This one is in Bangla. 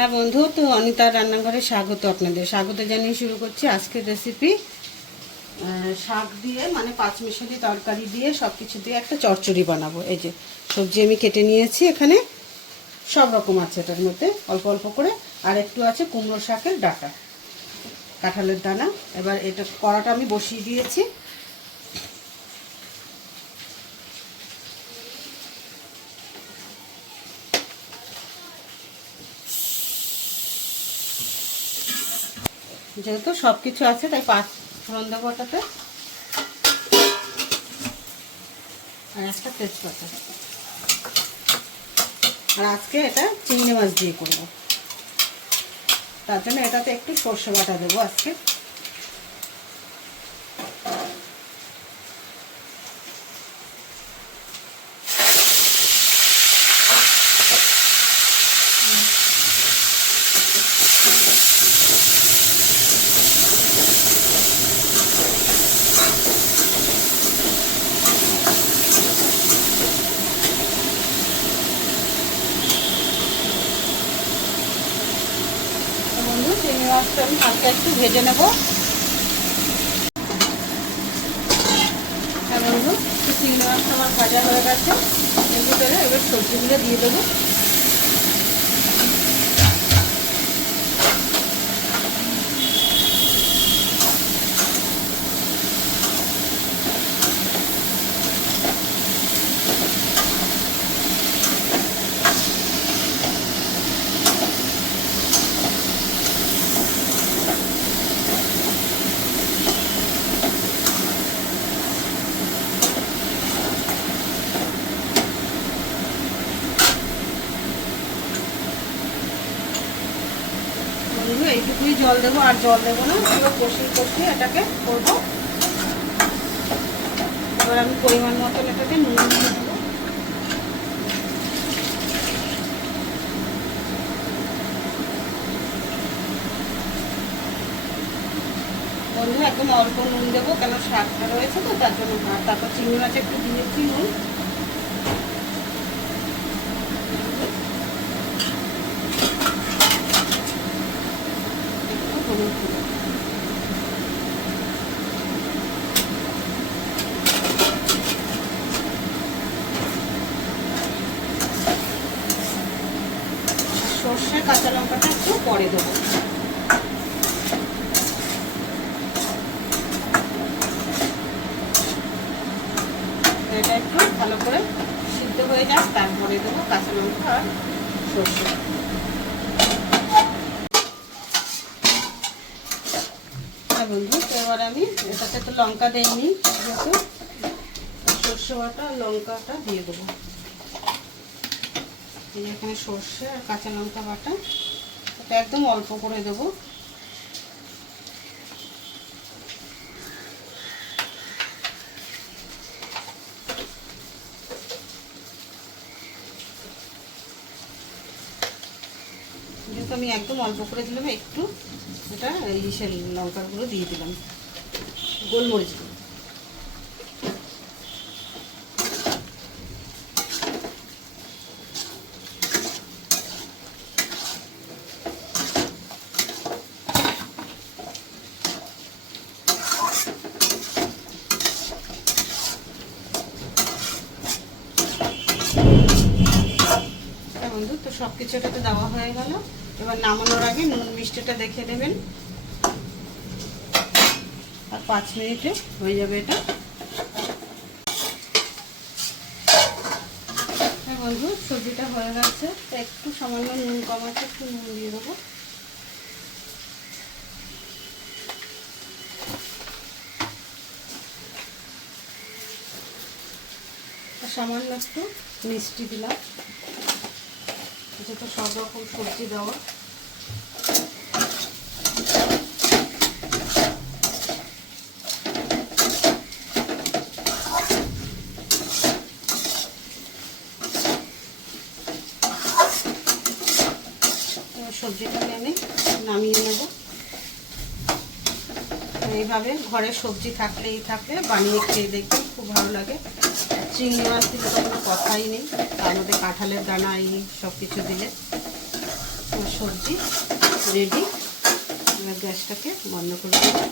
হ্যাঁ বন্ধু, তো অনিতার রান্নাঘরে স্বাগত জানিয়ে শুরু করছি আজকের রেসিপি। শাক দিয়ে মানে পাঁচমিশালি তরকারি দিয়ে সব কিছু দিয়ে একটা চচ্চড়ি বানাবো। এই যে সবজি আমি কেটে নিয়েছি, এখানে সব রকম আছে এটার মধ্যে, অল্প অল্প করে। আর একটু আছে কুমড়ো শাকের ডাঁটা, কাঁঠালের দানা। এবার এটা কড়াটা আমি বসিয়ে দিয়েছি। যেহেতু সব কিছু আছে তাই পাঁচ ফোড়ন দেবো ওটাতে, আর একটা তেজপাতা। আর আজকে এটা চিংড়ি মাছ দিয়ে করবো, তার জন্য এটাতে একটু সর্ষে বাটা দেবো আজকে। বন্ধু, চিংড়ি মাছটা আমি হালকা একটু ভেজে নেব। হ্যাঁ বন্ধু, চিংড়ি মাছটা আমার ভাজা হয়ে গেছে। এর ভিতরে এবার সবজিগুলো দিয়ে দেবো। এইটুকুই জল দেবো, আর জল দেবো না। পুরো কষিয়ে এটাকে করবো। এবার আমি পরিমাণ মতন এটাকে নুন দিয়ে দেবো। বন্ধু, একদম অল্প নুন দেবো, কেন শাকটা রয়েছে তো তার জন্য। আর তারপর চিংড়ি মাছ একটু দিয়েছি নুন। সর্ষে কাঁচা লঙ্কাটা একটু পরে দেবো। এটা একটু ভালো করে সিদ্ধ হয়ে যাক, তারপরে দেবো কাঁচা লঙ্কা আর সর্ষে। হ্যাঁ বন্ধু, তো এবার আমি এটাতে তো লঙ্কা দেইনি, যেহেতু সর্ষে বাটা লঙ্কাটা দিয়ে দেবো। এখানে সর্ষে আর কাঁচা লঙ্কা বাটা, এটা একদম অল্প করে দেবো। যেহেতু আমি একদম অল্প করে দিলাম, একটু এটা ইলিশের লঙ্কাগুলো দিয়ে দিলাম, গোলমরিচ। বন্ধু, তো সব কিছু এটাতে দেওয়া হয়ে গেল। এবার নামানোর আগে নুন মিষ্টিটা দেখে নেবেন, আর 5 মিনিটে হয়ে যাবে এটা। হ্যাঁ বন্ধু, সবজিটা হয়ে গেছে। তো একটু সামান্য নুন কম আছে, একটু নুন দিয়ে দেবো। সামান্য একটু মিষ্টি দিলাম, যেহেতু সব রকম সবজি দেওয়া। সবজিটাকে আমি নামিয়ে নেব। এইভাবে ঘরে সবজি থাকলেই থাকলে বানিয়ে খেয়ে দেখবেন, খুব ভালো লাগে। চিংড়ি মাছ দিলে তো কোনো কথাই নেই, তার মধ্যে কাঁঠালের দানা এই সব কিছু দিলে আমার সবজি রেডি। এবার গ্যাসটাকে বন্ধ করে দেবো।